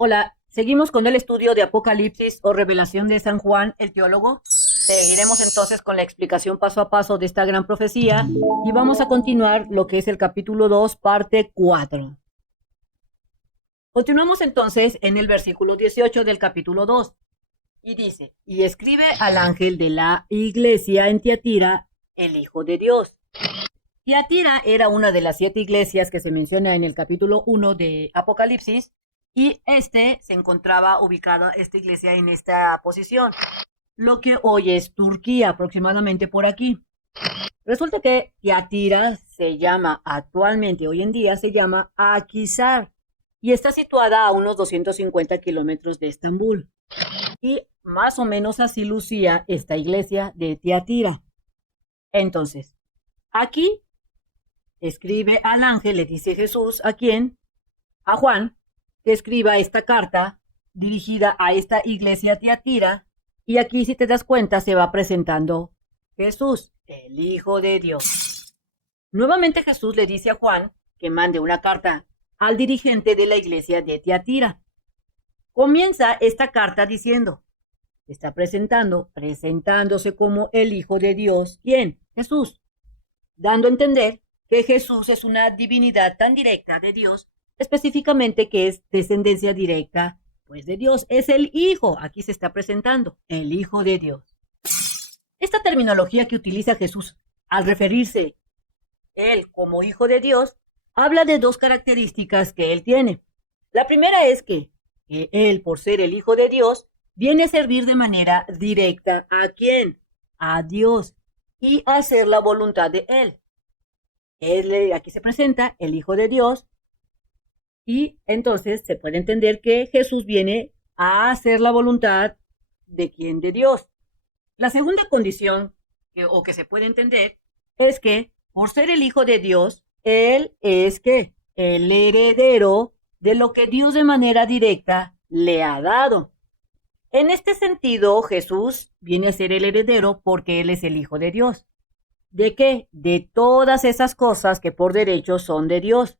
Hola, seguimos con el estudio de Apocalipsis o Revelación de San Juan, el teólogo. Seguiremos entonces con la explicación paso a paso de esta gran profecía y vamos a continuar lo que es el capítulo 2, parte 4. Continuamos entonces en el versículo 18 del capítulo 2 y dice, y escribe al ángel de la iglesia en Tiatira, el Hijo de Dios. Tiatira era una de las 7 iglesias que se menciona en el capítulo 1 de Apocalipsis, y se encontraba ubicada esta iglesia en esta posición, lo que hoy es Turquía, aproximadamente por aquí. Resulta que Tiatira se llama actualmente, hoy en día se llama Akhisar, y está situada a unos 250 kilómetros de Estambul. Y más o menos así lucía esta iglesia de Tiatira. Entonces, aquí escribe al ángel, le dice Jesús, ¿a quién? A Juan, que escriba esta carta dirigida a esta iglesia Tiatira, y aquí, si te das cuenta, se va presentando Jesús, el Hijo de Dios. Nuevamente Jesús le dice a Juan que mande una carta al dirigente de la iglesia de Tiatira. Comienza esta carta diciendo, está presentándose como el Hijo de Dios. ¿Quién? Jesús. Dando a entender que Jesús es una divinidad tan directa de Dios, específicamente que es descendencia directa, pues de Dios. Es el Hijo, aquí se está presentando, el Hijo de Dios. Esta terminología que utiliza Jesús al referirse él como Hijo de Dios, habla de dos características que él tiene. La primera es que él, por ser el Hijo de Dios, viene a servir de manera directa ¿a quién? A Dios, y a hacer la voluntad de él. Aquí se presenta el Hijo de Dios, y entonces se puede entender que Jesús viene a hacer la voluntad de quién, de Dios. La segunda condición que se puede entender es que por ser el Hijo de Dios, él es que el heredero de lo que Dios de manera directa le ha dado. En este sentido, Jesús viene a ser el heredero porque él es el Hijo de Dios. ¿De qué? De todas esas cosas que por derecho son de Dios.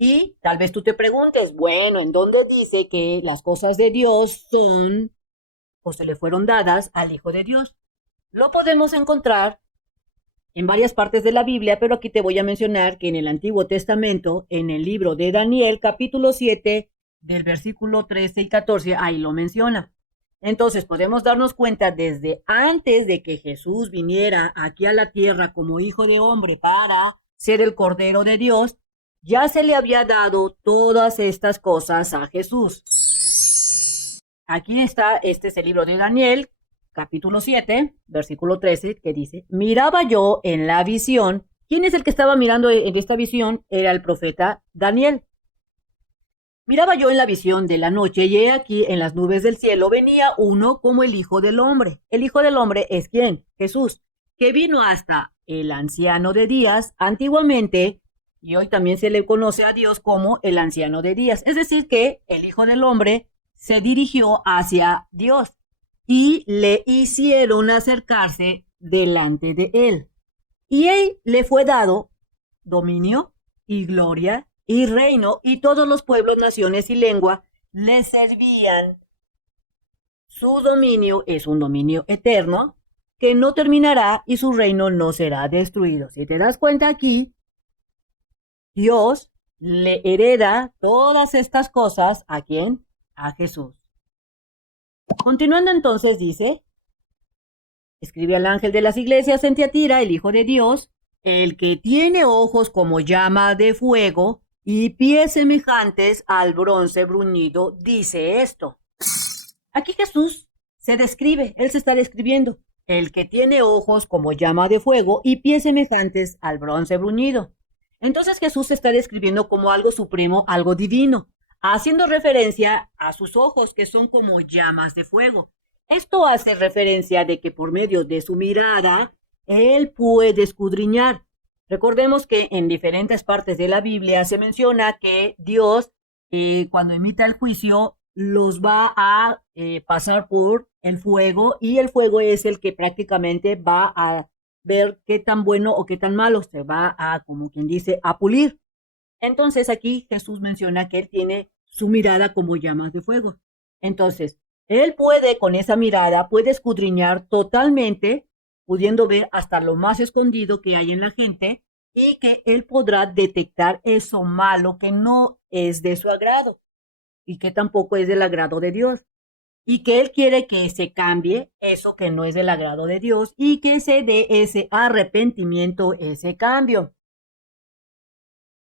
Y tal vez tú te preguntes, bueno, ¿en dónde dice que las cosas de Dios son o se le fueron dadas al Hijo de Dios? Lo podemos encontrar en varias partes de la Biblia, pero aquí te voy a mencionar que en el Antiguo Testamento, en el libro de Daniel, capítulo 7, del versículo 13 y 14, ahí lo menciona. Entonces podemos darnos cuenta desde antes de que Jesús viniera aquí a la tierra como hijo de hombre para ser el Cordero de Dios, ya se le había dado todas estas cosas a Jesús. Aquí está, este es el libro de Daniel, capítulo 7, versículo 13, que dice, miraba yo en la visión. ¿Quién es el que estaba mirando en esta visión? Era el profeta Daniel. Miraba yo en la visión de la noche, y he aquí en las nubes del cielo venía uno como el Hijo del Hombre. El Hijo del Hombre es ¿quién? Jesús, que vino hasta el anciano de días antiguamente, y hoy también se le conoce a Dios como el anciano de días. Es decir, que el Hijo del Hombre se dirigió hacia Dios y le hicieron acercarse delante de él. Y él le fue dado dominio y gloria y reino, y todos los pueblos, naciones y lengua le servían. Su dominio es un dominio eterno que no terminará y su reino no será destruido. Si te das cuenta aquí, Dios le hereda todas estas cosas ¿a quién? A Jesús. Continuando entonces dice, escribe al ángel de las iglesias en Tiatira, el Hijo de Dios, el que tiene ojos como llama de fuego y pies semejantes al bronce bruñido, dice esto. Aquí Jesús se describe, él se está describiendo, el que tiene ojos como llama de fuego y pies semejantes al bronce bruñido. Entonces Jesús se está describiendo como algo supremo, algo divino, haciendo referencia a sus ojos que son como llamas de fuego. Esto hace referencia de que por medio de su mirada, él puede escudriñar. Recordemos que en diferentes partes de la Biblia se menciona que Dios, cuando emita el juicio, los va a pasar por el fuego, y el fuego es el que prácticamente va a ver qué tan bueno o qué tan malo se va a, como quien dice, a pulir. Entonces aquí Jesús menciona que él tiene su mirada como llamas de fuego. Entonces, él puede, con esa mirada, puede escudriñar totalmente, pudiendo ver hasta lo más escondido que hay en la gente, y que él podrá detectar eso malo que no es de su agrado y que tampoco es del agrado de Dios. Y que él quiere que se cambie eso que no es del agrado de Dios y que se dé ese arrepentimiento, ese cambio.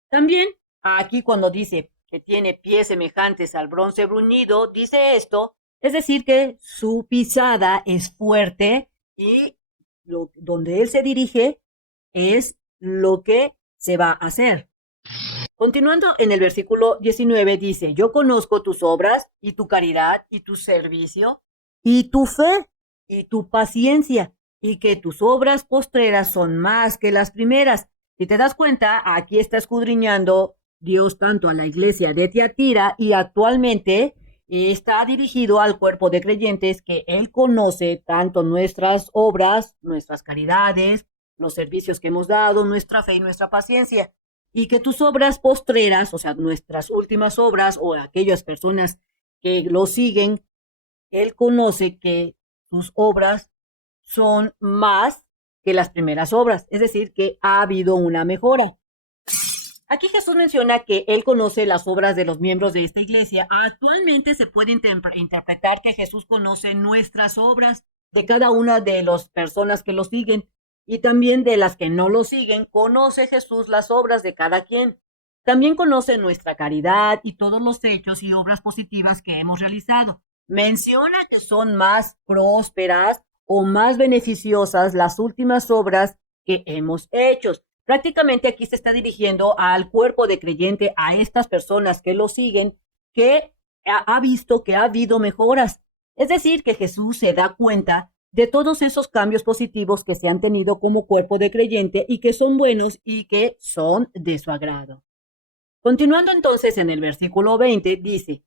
También aquí cuando dice que tiene pies semejantes al bronce bruñido, dice esto, es decir, que su pisada es fuerte y donde él se dirige es lo que se va a hacer. Continuando en el versículo 19 dice, yo conozco tus obras y tu caridad y tu servicio y tu fe y tu paciencia y que tus obras postreras son más que las primeras. Si te das cuenta, aquí está escudriñando Dios tanto a la iglesia de Tiatira y actualmente está dirigido al cuerpo de creyentes que Él conoce tanto nuestras obras, nuestras caridades, los servicios que hemos dado, nuestra fe y nuestra paciencia. Y que tus obras postreras, o sea, nuestras últimas obras o aquellas personas que lo siguen, Él conoce que tus obras son más que las primeras obras, es decir, que ha habido una mejora. Aquí Jesús menciona que Él conoce las obras de los miembros de esta iglesia. Actualmente se puede interpretar que Jesús conoce nuestras obras de cada una de las personas que lo siguen y también de las que no lo siguen. Conoce Jesús las obras de cada quien. También conoce nuestra caridad y todos los hechos y obras positivas que hemos realizado. Menciona que son más prósperas o más beneficiosas las últimas obras que hemos hecho. Prácticamente aquí se está dirigiendo al cuerpo de creyente, a estas personas que lo siguen, que ha visto que ha habido mejoras. Es decir, que Jesús se da cuenta de todos esos cambios positivos que se han tenido como cuerpo de creyente y que son buenos y que son de su agrado. Continuando entonces en el versículo 20, dice,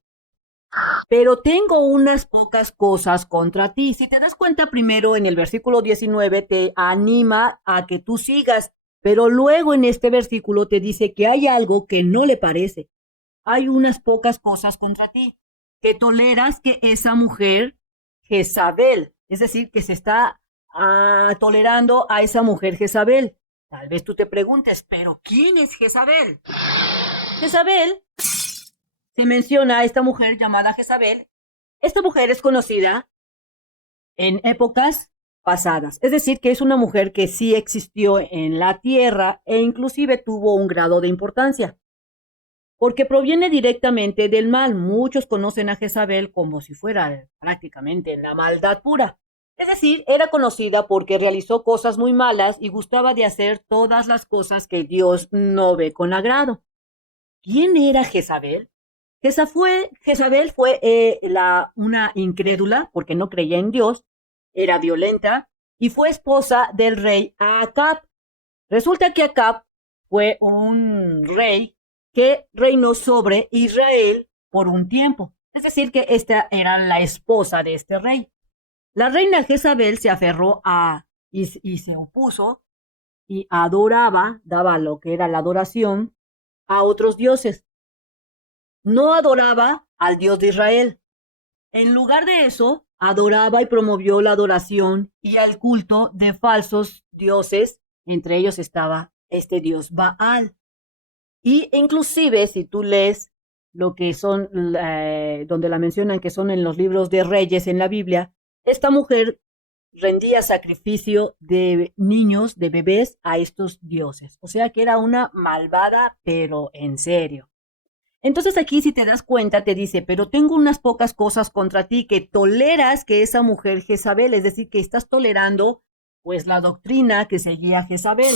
pero tengo unas pocas cosas contra ti. Si te das cuenta, primero en el versículo 19 te anima a que tú sigas, pero luego en este versículo te dice que hay algo que no le parece. Hay unas pocas cosas contra ti, que toleras que esa mujer, Jezabel, es decir, que se está tolerando a esa mujer Jezabel. Tal vez tú te preguntes, ¿pero quién es Jezabel? Jezabel, se menciona a esta mujer llamada Jezabel. Esta mujer es conocida en épocas pasadas, es decir, que es una mujer que sí existió en la tierra e inclusive tuvo un grado de importancia, porque proviene directamente del mal. Muchos conocen a Jezabel como si fuera prácticamente la maldad pura. Es decir, era conocida porque realizó cosas muy malas y gustaba de hacer todas las cosas que Dios no ve con agrado. ¿Quién era Jezabel? Jezabel fue una incrédula porque no creía en Dios, era violenta y fue esposa del rey Acab. Resulta que Acab fue un rey que reinó sobre Israel por un tiempo. Es decir, que esta era la esposa de este rey. La reina Jezabel se aferró y se opuso y adoraba, daba lo que era la adoración a otros dioses. No adoraba al Dios de Israel. En lugar de eso, adoraba y promovió la adoración y el culto de falsos dioses. Entre ellos estaba este dios Baal. Y inclusive, si tú lees lo que son, donde la mencionan que son en los libros de Reyes en la Biblia, esta mujer rendía sacrificio de niños, de bebés, a estos dioses. O sea que era una malvada, pero en serio. Entonces aquí, si te das cuenta, te dice, pero tengo unas pocas cosas contra ti, que toleras que esa mujer Jezabel, es decir, que estás tolerando pues la doctrina que seguía Jezabel.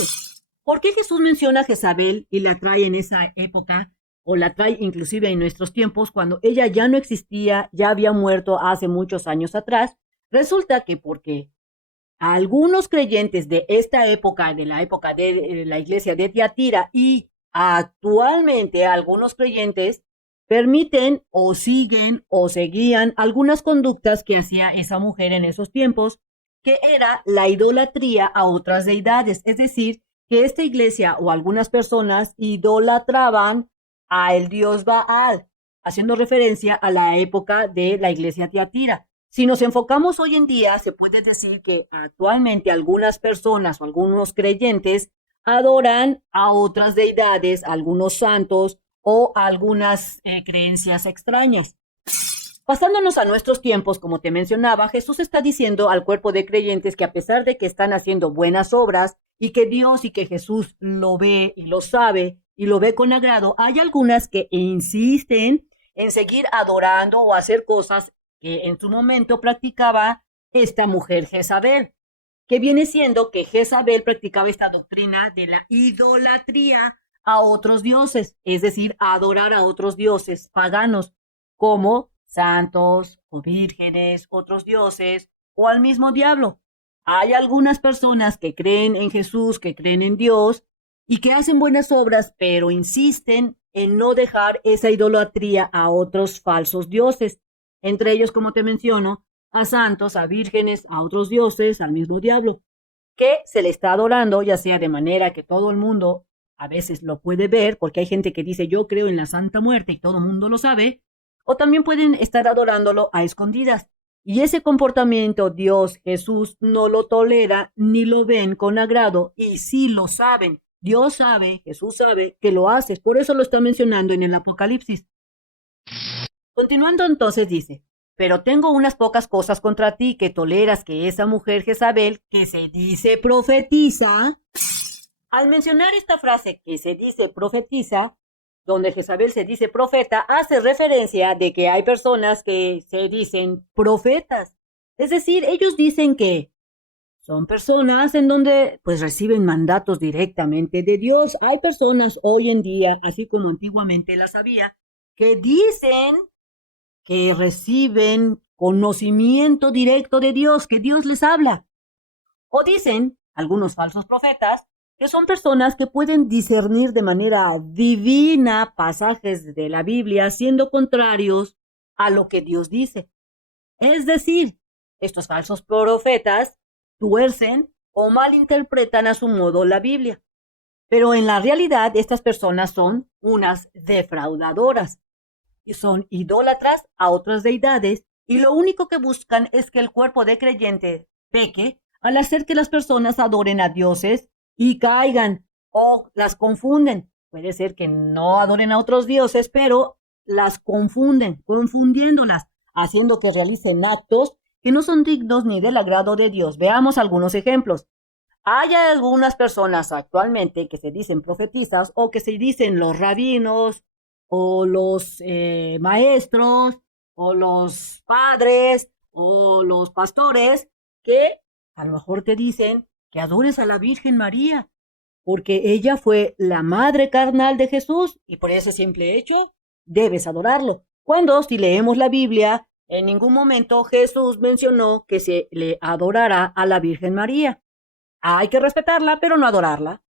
¿Por qué Jesús menciona a Jezabel y la trae en esa época, o la trae inclusive en nuestros tiempos, cuando ella ya no existía, ya había muerto hace muchos años atrás? Resulta que porque a algunos creyentes de esta época, de la época de la iglesia de Tiatira, y actualmente algunos creyentes permiten o siguen o seguían algunas conductas que hacía esa mujer en esos tiempos, que era la idolatría a otras deidades. Es decir, que esta iglesia o algunas personas idolatraban al dios Baal. haciendo referencia a la época de la iglesia de Tiatira. Si nos enfocamos hoy en día, se puede decir que actualmente algunas personas o algunos creyentes adoran a otras deidades, a algunos santos o a algunas creencias extrañas. Pasándonos a nuestros tiempos, como te mencionaba, Jesús está diciendo al cuerpo de creyentes que a pesar de que están haciendo buenas obras y que Dios y que Jesús lo ve y lo sabe y lo ve con agrado, hay algunas que insisten en seguir adorando o hacer cosas que en su momento practicaba esta mujer Jezabel, que viene siendo que Jezabel practicaba esta doctrina de la idolatría a otros dioses, es decir, a adorar a otros dioses paganos, como santos o vírgenes, otros dioses o al mismo diablo. Hay algunas personas que creen en Jesús, que creen en Dios y que hacen buenas obras, pero insisten en no dejar esa idolatría a otros falsos dioses. Entre ellos, como te menciono, a santos, a vírgenes, a otros dioses, al mismo diablo, que se le está adorando, ya sea de manera que todo el mundo a veces lo puede ver, porque hay gente que dice yo creo en la Santa Muerte y todo el mundo lo sabe, o también pueden estar adorándolo a escondidas. Y ese comportamiento Dios, Jesús, no lo tolera ni lo ven con agrado, y sí lo saben. Dios sabe, Jesús sabe que lo haces, por eso lo está mencionando en el Apocalipsis. Continuando entonces dice, pero tengo unas pocas cosas contra ti, que toleras que esa mujer Jezabel, que se dice profetiza. Al mencionar esta frase que se dice profetiza, donde Jezabel se dice profeta, hace referencia de que hay personas que se dicen profetas. Es decir, ellos dicen que son personas en donde pues reciben mandatos directamente de Dios. Hay personas hoy en día, así como antiguamente las había, que dicen que reciben conocimiento directo de Dios, que Dios les habla. O dicen algunos falsos profetas que son personas que pueden discernir de manera divina pasajes de la Biblia siendo contrarios a lo que Dios dice. Es decir, estos falsos profetas tuercen o malinterpretan a su modo la Biblia. Pero en la realidad estas personas son unas defraudadoras y son idólatras a otras deidades y lo único que buscan es que el cuerpo de creyente peque al hacer que las personas adoren a dioses y caigan o las confunden. Puede ser que no adoren a otros dioses, pero las confunden, confundiéndolas, haciendo que realicen actos que no son dignos ni del agrado de Dios. Veamos algunos ejemplos. Hay algunas personas actualmente que se dicen profetisas o que se dicen los rabinos o los maestros o los padres o los pastores que a lo mejor te dicen que adores a la Virgen María, porque ella fue la madre carnal de Jesús y por ese simple hecho debes adorarlo. Cuando si leemos la Biblia, en ningún momento Jesús mencionó que se le adorara a la Virgen María. Hay que respetarla, pero no adorarla.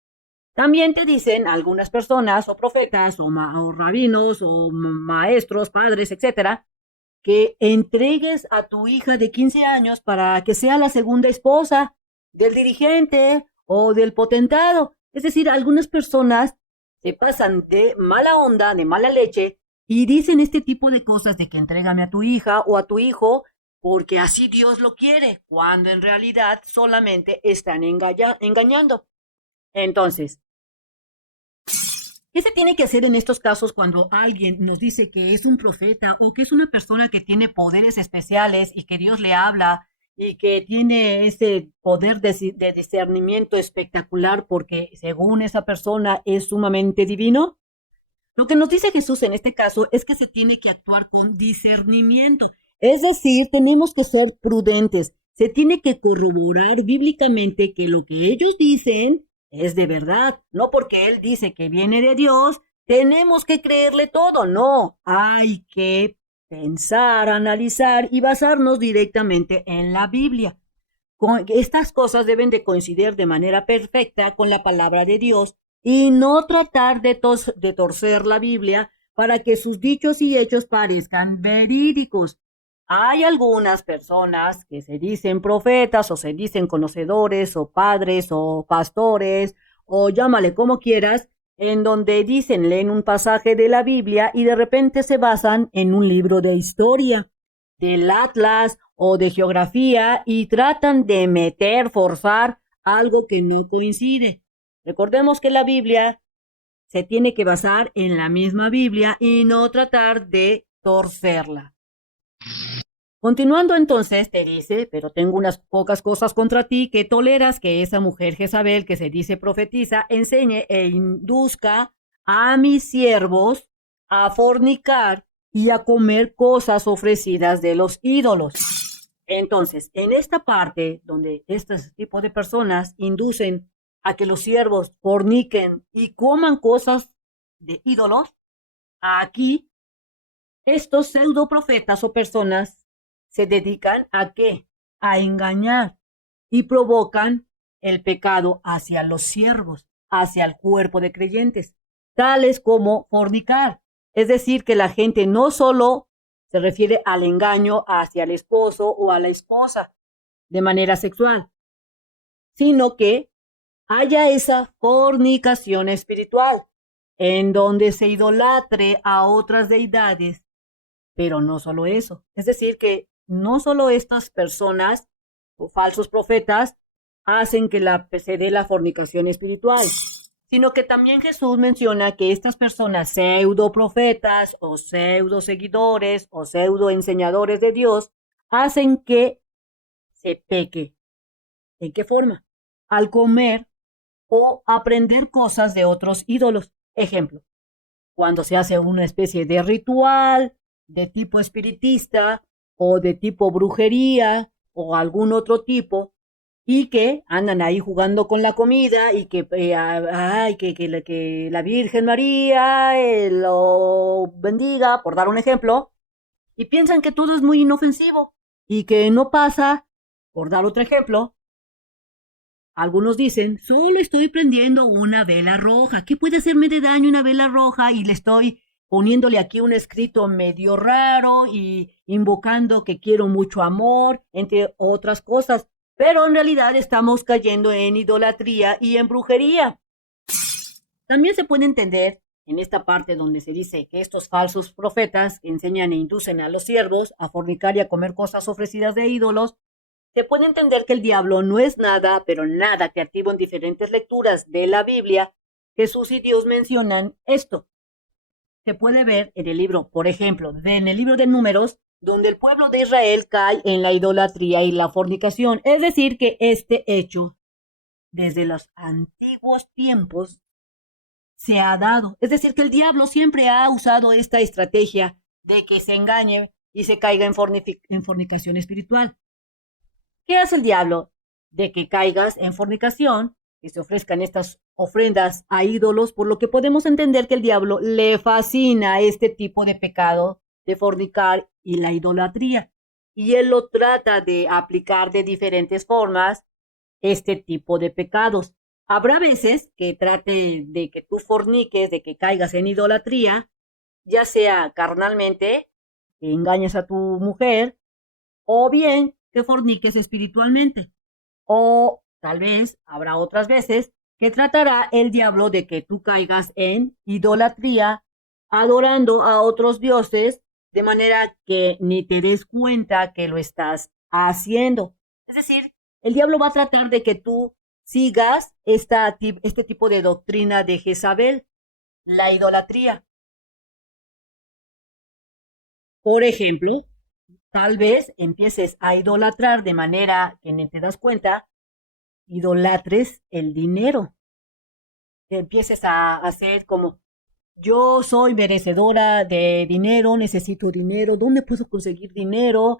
También te dicen algunas personas o profetas o rabinos o maestros, padres, etcétera, que entregues a tu hija de 15 años para que sea la segunda esposa del dirigente o del potentado. Es decir, algunas personas se pasan de mala onda, de mala leche y dicen este tipo de cosas de que entrégame a tu hija o a tu hijo porque así Dios lo quiere, cuando en realidad solamente están engañando. Entonces, ¿qué se tiene que hacer en estos casos cuando alguien nos dice que es un profeta o que es una persona que tiene poderes especiales y que Dios le habla y que tiene ese poder de discernimiento espectacular porque según esa persona es sumamente divino? Lo que nos dice Jesús en este caso es que se tiene que actuar con discernimiento. Es decir, tenemos que ser prudentes. Se tiene que corroborar bíblicamente que lo que ellos dicen es de verdad. No porque Él dice que viene de Dios, tenemos que creerle todo. No, hay que pensar, analizar y basarnos directamente en la Biblia. Estas cosas deben de coincidir de manera perfecta con la palabra de Dios y no tratar de torcer la Biblia para que sus dichos y hechos parezcan verídicos. Hay algunas personas que se dicen profetas o se dicen conocedores o padres o pastores o llámale como quieras, en donde dicen, leen un pasaje de la Biblia y de repente se basan en un libro de historia, del Atlas o de geografía y tratan de forzar algo que no coincide. Recordemos que la Biblia se tiene que basar en la misma Biblia y no tratar de torcerla. Continuando entonces, te dice, pero tengo unas pocas cosas contra ti, que toleras que esa mujer Jezabel, que se dice profetiza, enseñe e induzca a mis siervos a fornicar y a comer cosas ofrecidas de los ídolos. Entonces, en esta parte donde este tipo de personas inducen a que los siervos forniquen y coman cosas de ídolos, aquí estos pseudo profetas o personas se dedican a qué? A engañar y provocan el pecado hacia los siervos, hacia el cuerpo de creyentes, tales como fornicar. Es decir, que la gente no solo se refiere al engaño hacia el esposo o a la esposa de manera sexual, sino que haya esa fornicación espiritual en donde se idolatre a otras deidades. Pero no solo eso, es decir, que no solo estas personas o falsos profetas hacen que se dé la fornicación espiritual, sino que también Jesús menciona que estas personas pseudo profetas o pseudo seguidores o pseudo enseñadores de Dios hacen que se peque. ¿En qué forma? Al comer o aprender cosas de otros ídolos. Ejemplo, cuando se hace una especie de ritual de tipo espiritista o de tipo brujería o algún otro tipo, y que andan ahí jugando con la comida y que, que la Virgen María lo bendiga, por dar un ejemplo, y piensan que todo es muy inofensivo y que no pasa, por dar otro ejemplo. Algunos dicen, solo estoy prendiendo una vela roja. ¿Qué puede hacerme de daño una vela roja? Y le estoy poniéndole aquí un escrito medio raro y invocando que quiero mucho amor, entre otras cosas. Pero en realidad estamos cayendo en idolatría y en brujería. También se puede entender en esta parte donde se dice que estos falsos profetas enseñan e inducen a los siervos a fornicar y a comer cosas ofrecidas de ídolos. Se puede entender que el diablo no es nada, pero nada creativo. En diferentes lecturas de la Biblia, Jesús y Dios mencionan esto. Se puede ver en el libro, por ejemplo, en el libro de Números, donde el pueblo de Israel cae en la idolatría y la fornicación. Es decir, que este hecho, desde los antiguos tiempos, se ha dado. Es decir, que el diablo siempre ha usado esta estrategia de que se engañe y se caiga en fornicación espiritual. ¿Qué hace el diablo? De que caigas en fornicación, que se ofrezcan estas ofrendas a ídolos, por lo que podemos entender que el diablo le fascina este tipo de pecado de fornicar y la idolatría. Y él lo trata de aplicar de diferentes formas este tipo de pecados. Habrá veces que trate de que tú forniques, de que caigas en idolatría, ya sea carnalmente, que engañes a tu mujer, o bien que forniques espiritualmente. O tal vez habrá otras veces que tratará el diablo de que tú caigas en idolatría, adorando a otros dioses, de manera que ni te des cuenta que lo estás haciendo. Es decir, el diablo va a tratar de que tú sigas este tipo de doctrina de Jezabel, la idolatría. Por ejemplo, tal vez empieces a idolatrar de manera que ni te das cuenta, idolatres el dinero. Que empieces a hacer como, yo soy merecedora de dinero, necesito dinero, ¿dónde puedo conseguir dinero?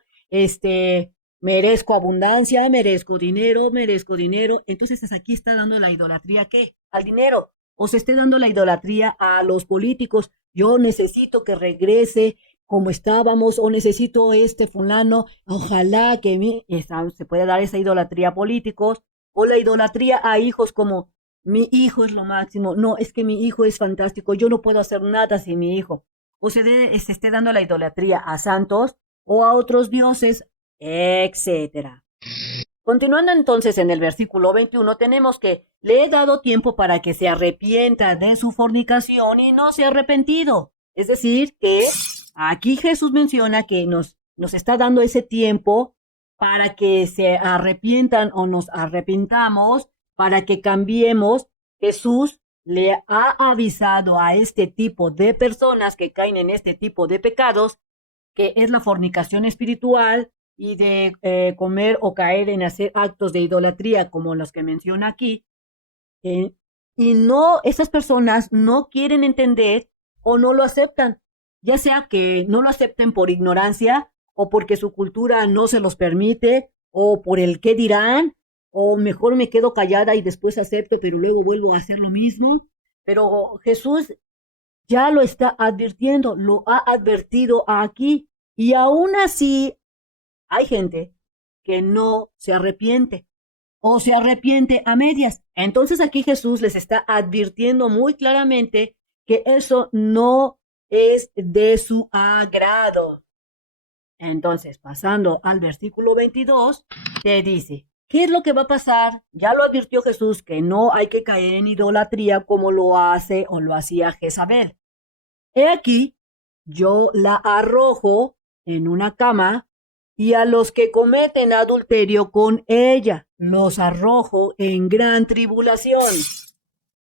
Merezco abundancia, merezco dinero, merezco dinero. Entonces aquí está dando la idolatría, ¿qué? Al dinero. O se esté dando la idolatría a los políticos. Yo necesito que regrese como estábamos, o necesito fulano, ojalá que se pueda dar esa idolatría a políticos, o la idolatría a hijos como, mi hijo es lo máximo, no, es que mi hijo es fantástico, yo no puedo hacer nada sin mi hijo. O se esté dando la idolatría a santos o a otros dioses, etcétera. Continuando entonces en el versículo 21, tenemos que le he dado tiempo para que se arrepienta de su fornicación y no se ha arrepentido. Es decir, que aquí Jesús menciona que nos está dando ese tiempo para que se arrepientan o nos arrepintamos, para que cambiemos. Jesús le ha avisado a este tipo de personas que caen en este tipo de pecados, que es la fornicación espiritual y de comer o caer en hacer actos de idolatría como los que menciona aquí. Y no, esas personas no quieren entender o no lo aceptan, ya sea que no lo acepten por ignorancia o porque su cultura no se los permite o por el qué dirán, o mejor me quedo callada y después acepto, pero luego vuelvo a hacer lo mismo. Pero Jesús ya lo está advirtiendo, lo ha advertido aquí, y aún así hay gente que no se arrepiente o se arrepiente a medias. Entonces aquí Jesús les está advirtiendo muy claramente que eso no es de su agrado. Entonces, pasando al versículo 22, te dice, ¿qué es lo que va a pasar? Ya lo advirtió Jesús que no hay que caer en idolatría como lo hace o lo hacía Jezabel. He aquí, yo la arrojo en una cama y a los que cometen adulterio con ella los arrojo en gran tribulación.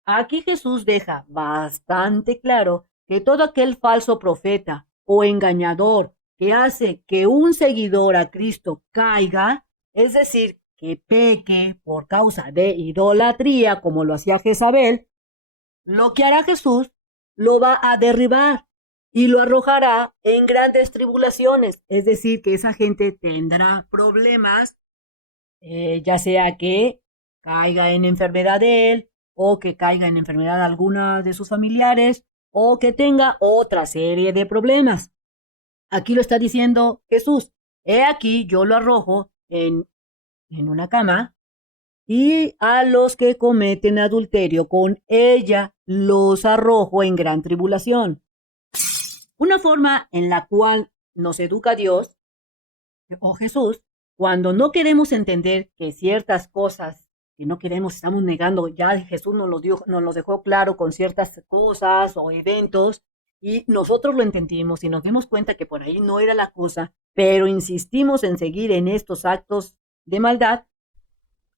Aquí Jesús deja bastante claro que todo aquel falso profeta o engañador que hace que un seguidor a Cristo caiga, es decir, que peque por causa de idolatría como lo hacía Jezabel, lo que hará Jesús lo va a derribar y lo arrojará en grandes tribulaciones. Es decir, que esa gente tendrá problemas, ya sea que caiga en enfermedad de él, o que caiga en enfermedad alguna de sus familiares, o que tenga otra serie de problemas. Aquí lo está diciendo Jesús. He aquí, yo lo arrojo en una cama, y a los que cometen adulterio con ella los arrojo en gran tribulación. Una forma en la cual nos educa Dios o Jesús, cuando no queremos entender que ciertas cosas que no queremos, estamos negando, ya Jesús nos los dejó claro con ciertas cosas o eventos, y nosotros lo entendimos y nos dimos cuenta que por ahí no era la cosa, pero insistimos en seguir en estos actos de maldad,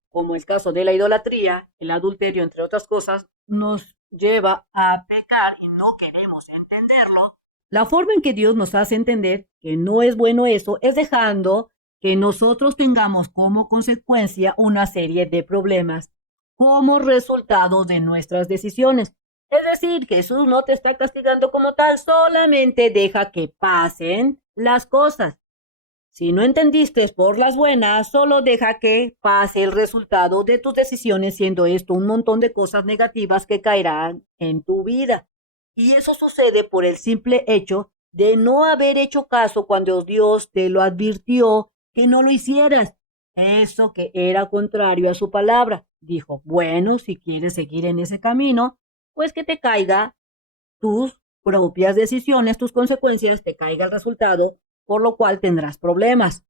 como el caso de la idolatría, el adulterio, entre otras cosas, nos lleva a pecar y no queremos entenderlo. La forma en que Dios nos hace entender que no es bueno eso es dejando que nosotros tengamos como consecuencia una serie de problemas como resultado de nuestras decisiones. Es decir, que Jesús no te está castigando como tal, solamente deja que pasen las cosas. Si no entendiste por las buenas, solo deja que pase el resultado de tus decisiones, siendo esto un montón de cosas negativas que caerán en tu vida. Y eso sucede por el simple hecho de no haber hecho caso cuando Dios te lo advirtió que no lo hicieras. Eso que era contrario a su palabra. Dijo, bueno, si quieres seguir en ese camino, pues que te caiga tus propias decisiones, tus consecuencias, te caiga el resultado, por lo cual tendrás problemas.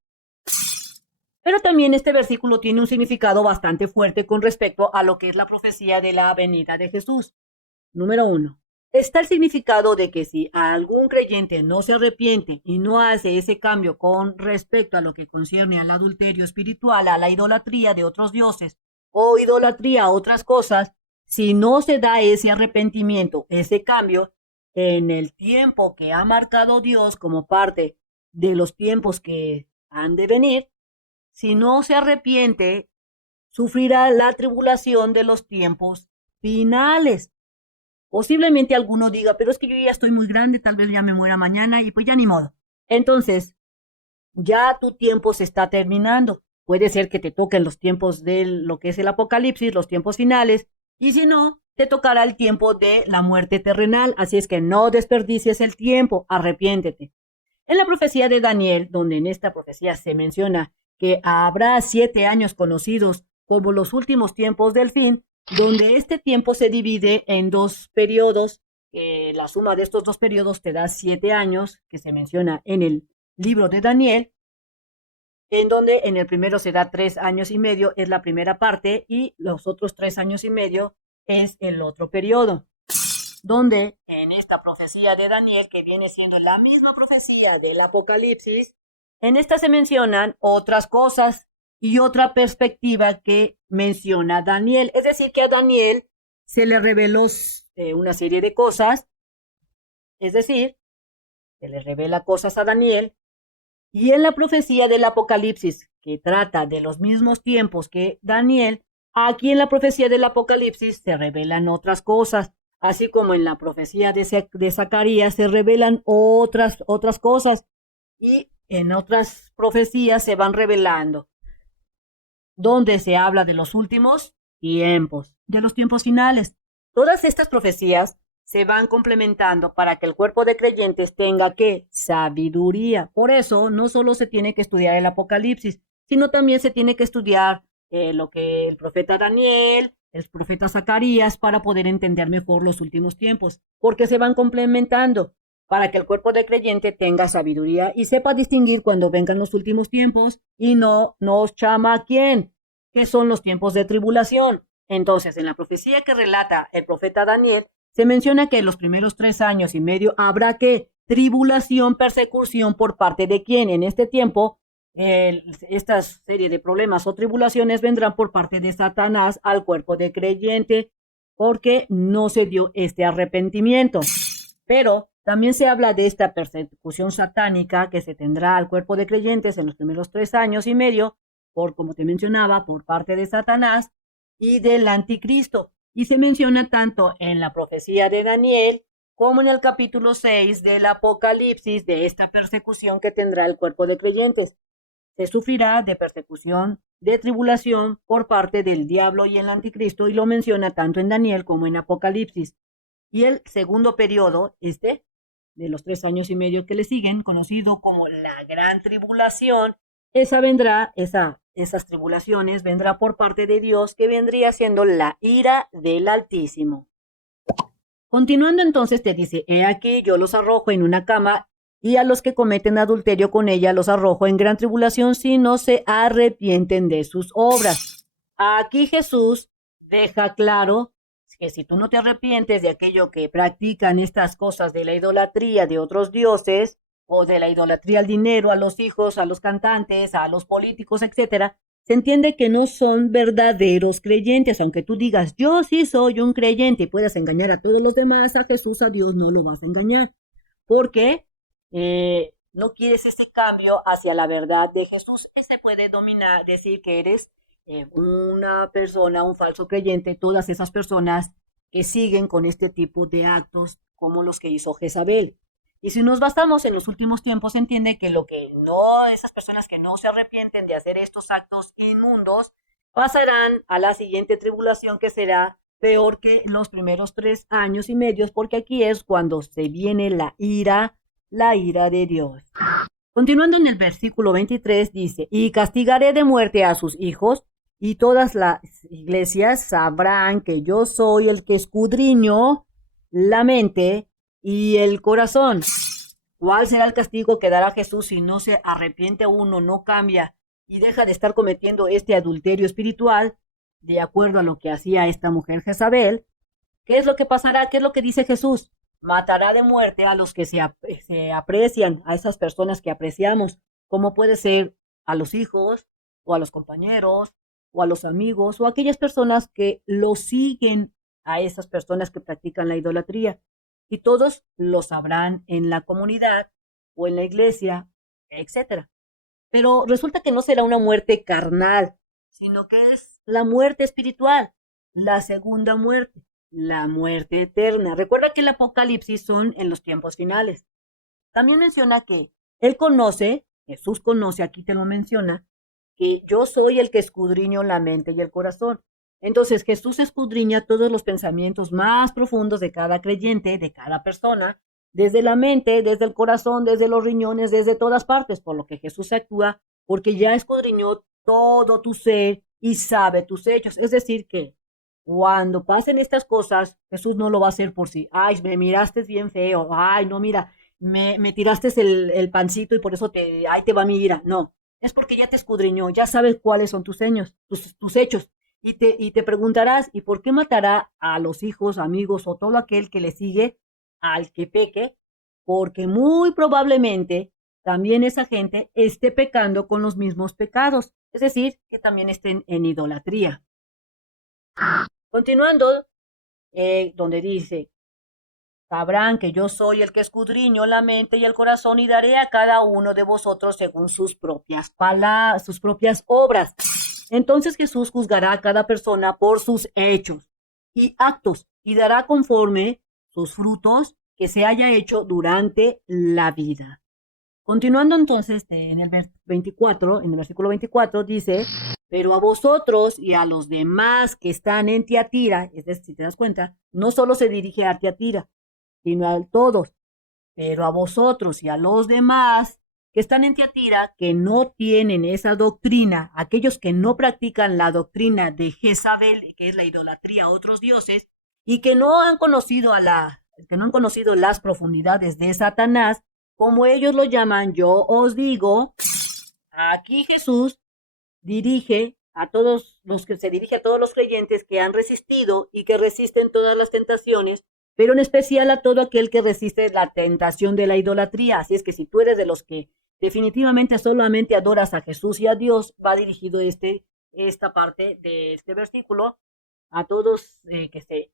Pero también este versículo tiene un significado bastante fuerte con respecto a lo que es la profecía de la venida de Jesús. Número 1. Está el significado de que si algún creyente no se arrepiente y no hace ese cambio con respecto a lo que concierne al adulterio espiritual, a la idolatría de otros dioses o idolatría a otras cosas, si no se da ese arrepentimiento, ese cambio, en el tiempo que ha marcado Dios como parte de los tiempos que han de venir, si no se arrepiente, sufrirá la tribulación de los tiempos finales. Posiblemente alguno diga, pero es que yo ya estoy muy grande, tal vez ya me muera mañana y pues ya ni modo. Entonces, ya tu tiempo se está terminando. Puede ser que te toquen los tiempos de lo que es el apocalipsis, los tiempos finales, y si no, te tocará el tiempo de la muerte terrenal. Así es que no desperdicies el tiempo, arrepiéntete. En la profecía de Daniel, donde en esta profecía se menciona que habrá 7 años conocidos como los últimos tiempos del fin, donde este tiempo se divide en 2 periodos, la suma de estos 2 periodos te da 7 años, que se menciona en el libro de Daniel. en donde en el primero se da 3 años y medio, es la primera parte, y los otros 3 años y medio es el otro periodo, donde en esta profecía de Daniel, que viene siendo la misma profecía del Apocalipsis, en esta se mencionan otras cosas y otra perspectiva que menciona Daniel. Es decir, que a Daniel se le reveló una serie de cosas, es decir, se le revela cosas a Daniel, y en la profecía del Apocalipsis, que trata de los mismos tiempos que Daniel, aquí en la profecía del Apocalipsis se revelan otras cosas, así como en la profecía de Zacarías se revelan otras cosas, y en otras profecías se van revelando, donde se habla de los últimos tiempos, de los tiempos finales. Todas estas profecías se van complementando para que el cuerpo de creyentes tenga ¿qué? Sabiduría. Por eso no solo se tiene que estudiar el Apocalipsis, sino también se tiene que estudiar lo que el profeta Daniel, el profeta Zacarías, para poder entender mejor los últimos tiempos, porque se van complementando para que el cuerpo de creyente tenga sabiduría y sepa distinguir cuando vengan los últimos tiempos y no nos chamaquien, que son los tiempos de tribulación. Entonces, en la profecía que relata el profeta Daniel, se menciona que en los primeros 3 años y medio habrá que tribulación, persecución por parte de quién. En este tiempo, esta serie de problemas o tribulaciones vendrán por parte de Satanás al cuerpo de creyente, porque no se dio este arrepentimiento. Pero también se habla de esta persecución satánica que se tendrá al cuerpo de creyentes en los primeros 3 años y medio, por, como te mencionaba, por parte de Satanás y del anticristo. Y se menciona tanto en la profecía de Daniel como en el capítulo 6 del Apocalipsis de esta persecución que tendrá el cuerpo de creyentes. Se sufrirá de persecución, de tribulación por parte del diablo y el anticristo, y lo menciona tanto en Daniel como en Apocalipsis. Y el segundo periodo, de los 3 años y medio que le siguen, conocido como la gran tribulación, esas tribulaciones vendrá por parte de Dios, que vendría siendo la ira del Altísimo. Continuando entonces te dice, he aquí yo los arrojo en una cama, y a los que cometen adulterio con ella los arrojo en gran tribulación si no se arrepienten de sus obras. Aquí Jesús deja claro que si tú no te arrepientes de aquello que practican estas cosas de la idolatría de otros dioses, o de la idolatría al dinero, a los hijos, a los cantantes, a los políticos, etcétera, se entiende que no son verdaderos creyentes. Aunque tú digas, yo sí soy un creyente, y puedas engañar a todos los demás, a Jesús, a Dios no lo vas a engañar, porque no quieres ese cambio hacia la verdad de Jesús. Ese puede dominar, decir que eres una persona, un falso creyente, todas esas personas que siguen con este tipo de actos como los que hizo Jezabel. Y si nos basamos en los últimos tiempos, se entiende que esas personas que no se arrepienten de hacer estos actos inmundos, pasarán a la siguiente tribulación, que será peor que los primeros 3 años y medio, porque aquí es cuando se viene la ira de Dios. Continuando en el versículo 23 dice, y castigaré de muerte a sus hijos, y todas las iglesias sabrán que yo soy el que escudriño la mente y el corazón. ¿Cuál será el castigo que dará Jesús si no se arrepiente uno, no cambia y deja de estar cometiendo este adulterio espiritual, de acuerdo a lo que hacía esta mujer Jezabel? ¿Qué es lo que pasará? ¿Qué es lo que dice Jesús? Matará de muerte a los que se aprecian, a esas personas que apreciamos, como puede ser a los hijos, o a los compañeros, o a los amigos, o a aquellas personas que lo siguen, a esas personas que practican la idolatría. Y todos lo sabrán en la comunidad o en la iglesia, etcétera. Pero resulta que no será una muerte carnal, sino que es la muerte espiritual, la segunda muerte, la muerte eterna. Recuerda que el Apocalipsis son en los tiempos finales. También menciona que Jesús conoce, aquí te lo menciona, que yo soy el que escudriño la mente y el corazón. Entonces Jesús escudriña todos los pensamientos más profundos de cada creyente, de cada persona, desde la mente, desde el corazón, desde los riñones, desde todas partes, por lo que Jesús actúa, porque ya escudriñó todo tu ser y sabe tus hechos. Es decir, que cuando pasen estas cosas, Jesús no lo va a hacer por sí. Ay, me miraste bien feo. Ay, no, mira, me tiraste el pancito y por eso ahí te va mi ira. No, es porque ya te escudriñó, ya sabes cuáles son tus hechos. Y te preguntarás, ¿y por qué matará a los hijos, amigos o todo aquel que le sigue al que peque? Porque muy probablemente también esa gente esté pecando con los mismos pecados, es decir, que también estén en idolatría. Continuando, donde dice, sabrán que yo soy el que escudriño la mente y el corazón y daré a cada uno de vosotros según sus propias palabras, sus propias obras. Entonces Jesús juzgará a cada persona por sus hechos y actos y dará conforme sus frutos que se haya hecho durante la vida. Continuando entonces en el versículo 24 dice, pero a vosotros y a los demás que están en Tiatira, es decir, si te das cuenta, no solo se dirige a Tiatira, sino a todos, pero a vosotros y a los demás que están en Tiatira, que no tienen esa doctrina, aquellos que no practican la doctrina de Jezabel, que es la idolatría a otros dioses, y que no han conocido las profundidades de Satanás, como ellos lo llaman, yo os digo, aquí Jesús se dirige a todos los creyentes que han resistido y que resisten todas las tentaciones, pero en especial a todo aquel que resiste la tentación de la idolatría. Así es que si tú eres de los que definitivamente solamente adoras a Jesús y a Dios, va dirigido esta parte de este versículo a todos que se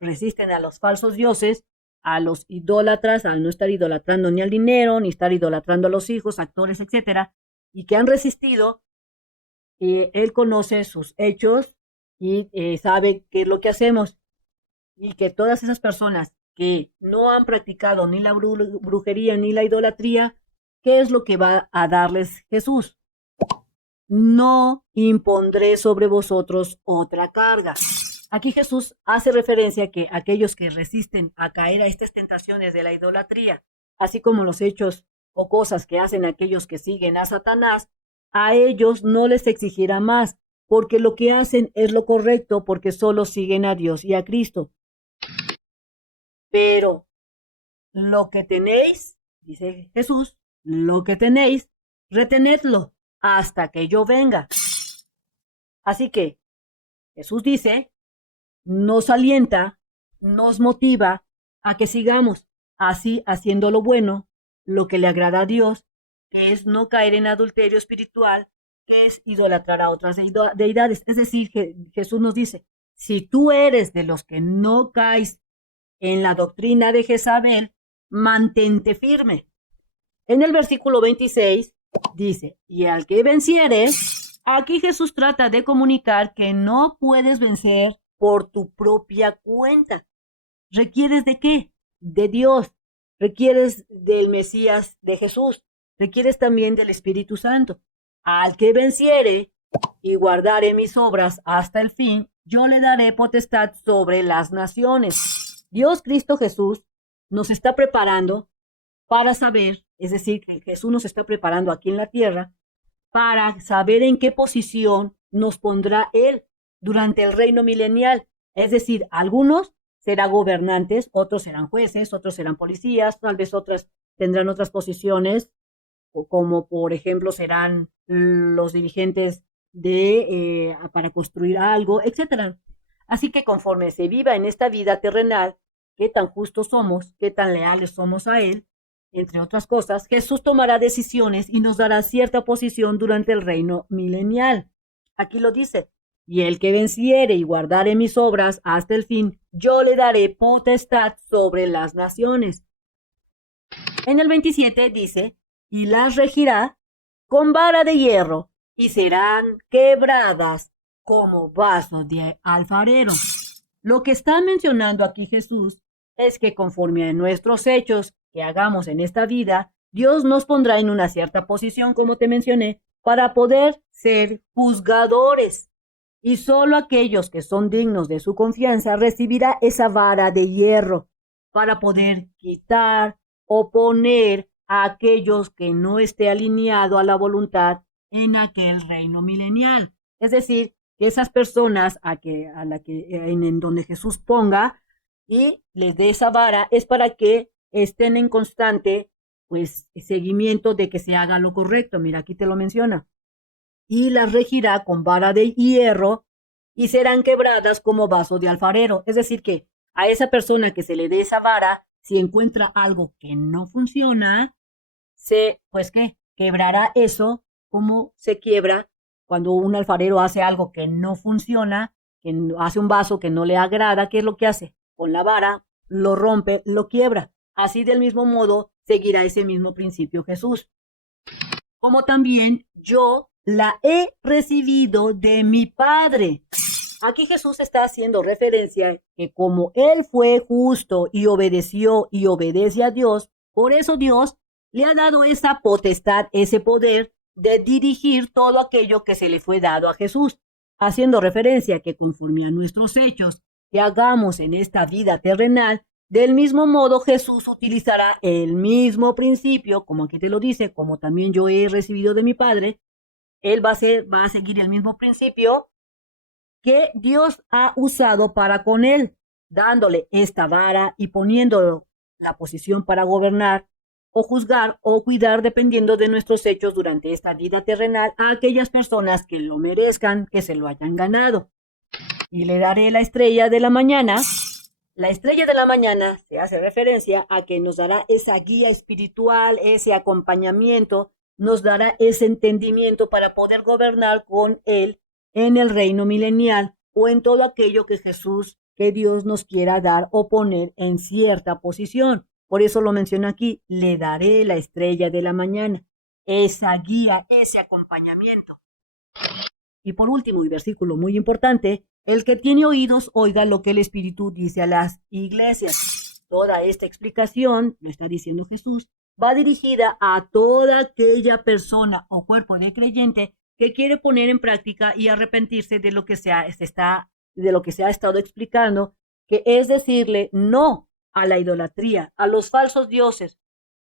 resisten a los falsos dioses, a los idólatras, al no estar idolatrando ni al dinero, ni estar idolatrando a los hijos, actores, etcétera, y que han resistido. Él conoce sus hechos y sabe qué es lo que hacemos, y que todas esas personas que no han practicado ni la brujería ni la idolatría, ¿qué es lo que va a darles Jesús? No impondré sobre vosotros otra carga. Aquí Jesús hace referencia a que aquellos que resisten a caer a estas tentaciones de la idolatría, así como los hechos o cosas que hacen aquellos que siguen a Satanás, a ellos no les exigirá más, porque lo que hacen es lo correcto, porque solo siguen a Dios y a Cristo. Pero lo que tenéis, dice Jesús, lo que tenéis, retenedlo hasta que yo venga. Así que Jesús dice, nos alienta, nos motiva a que sigamos así haciendo lo bueno, lo que le agrada a Dios, que es no caer en adulterio espiritual, que es idolatrar a otras deidades. Es decir, que Jesús nos dice, si tú eres de los que no caes en la doctrina de Jezabel, mantente firme. En el versículo 26 dice, y al que venciere, aquí Jesús trata de comunicar que no puedes vencer por tu propia cuenta. ¿Requieres de qué? De Dios. Requieres del Mesías, de Jesús. Requieres también del Espíritu Santo. Al que venciere y guardare mis obras hasta el fin, yo le daré potestad sobre las naciones. Dios Cristo Jesús nos está preparando para saber, es decir, que Jesús nos está preparando aquí en la tierra para saber en qué posición nos pondrá Él durante el reino milenial. Es decir, algunos serán gobernantes, otros serán jueces, otros serán policías, tal vez otras tendrán otras posiciones, como por ejemplo serán los dirigentes para construir algo, etcétera. Así que conforme se viva en esta vida terrenal, qué tan justos somos, qué tan leales somos a Él, entre otras cosas, Jesús tomará decisiones y nos dará cierta posición durante el reino milenial. Aquí lo dice, y el que venciere y guardare mis obras hasta el fin, yo le daré potestad sobre las naciones. En el 27 dice, y las regirá con vara de hierro, y serán quebradas como vasos de alfarero. Lo que está mencionando aquí Jesús es que conforme a nuestros hechos que hagamos en esta vida, Dios nos pondrá en una cierta posición, como te mencioné, para poder ser juzgadores. Y solo aquellos que son dignos de su confianza recibirá esa vara de hierro para poder quitar o poner a aquellos que no esté alineado a la voluntad en aquel reino milenial. Es decir, que esas personas en donde Jesús ponga y les dé esa vara es para que estén en constante pues seguimiento de que se haga lo correcto. Mira, aquí te lo menciona. Y las regirá con vara de hierro y serán quebradas como vaso de alfarero. Es decir, que a esa persona que se le dé esa vara, si encuentra algo que no funciona, pues qué, quebrará eso como se quiebra cuando un alfarero hace algo que no funciona, que hace un vaso que no le agrada. ¿Qué es lo que hace? Con la vara lo rompe, lo quiebra. Así del mismo modo seguirá ese mismo principio Jesús. Como también yo la he recibido de mi Padre. Aquí Jesús está haciendo referencia que como Él fue justo y obedeció y obedece a Dios, por eso Dios le ha dado esa potestad, ese poder de dirigir todo aquello que se le fue dado a Jesús, haciendo referencia que conforme a nuestros hechos que hagamos en esta vida terrenal, del mismo modo Jesús utilizará el mismo principio, como aquí te lo dice, como también yo he recibido de mi Padre. Él va a seguir el mismo principio que Dios ha usado para con él, dándole esta vara y poniéndolo la posición para gobernar o juzgar o cuidar dependiendo de nuestros hechos durante esta vida terrenal a aquellas personas que lo merezcan, que se lo hayan ganado. Y le daré la estrella de la mañana. La estrella de la mañana se hace referencia a que nos dará esa guía espiritual, ese acompañamiento, nos dará ese entendimiento para poder gobernar con Él en el reino milenial o en todo aquello que Jesús, que Dios nos quiera dar o poner en cierta posición. Por eso lo menciono aquí, le daré la estrella de la mañana, esa guía, ese acompañamiento. Y por último, y versículo muy importante, el que tiene oídos, oiga lo que el Espíritu dice a las iglesias. Toda esta explicación, lo está diciendo Jesús, va dirigida a toda aquella persona o cuerpo de creyente que quiere poner en práctica y arrepentirse de lo que se ha estado explicando, que es decirle no a la idolatría, a los falsos dioses,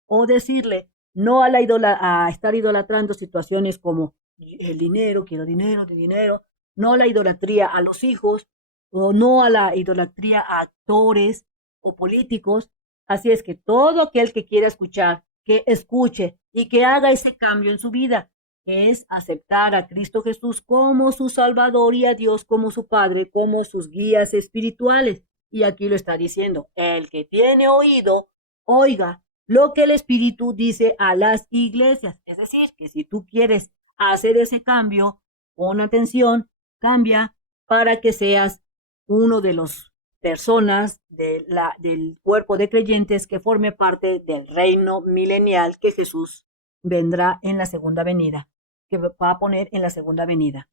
o decirle no a estar idolatrando situaciones como el dinero, quiero dinero, de dinero, no a la idolatría a los hijos, o no a la idolatría a actores o políticos. Así es que todo aquel que quiera escuchar, que escuche y que haga ese cambio en su vida, que es aceptar a Cristo Jesús como su Salvador y a Dios como su Padre, como sus guías espirituales. Y aquí lo está diciendo, el que tiene oído, oiga lo que el Espíritu dice a las iglesias. Es decir, que si tú quieres hacer ese cambio, pon atención, cambia para que seas uno de los personas del cuerpo de creyentes que forme parte del reino milenial que Jesús vendrá en la segunda venida, que va a poner en la segunda venida.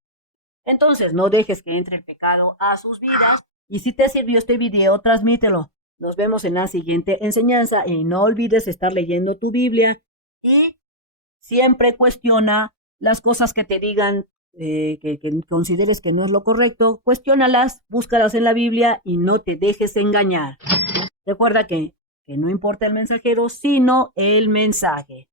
Entonces, no dejes que entre el pecado a sus vidas y si te sirvió este video, transmítelo. Nos vemos en la siguiente enseñanza y no olvides estar leyendo tu Biblia y siempre cuestiona las cosas que te digan, que consideres que no es lo correcto, cuestiónalas, búscalas en la Biblia y no te dejes engañar. Recuerda que no importa el mensajero, sino el mensaje.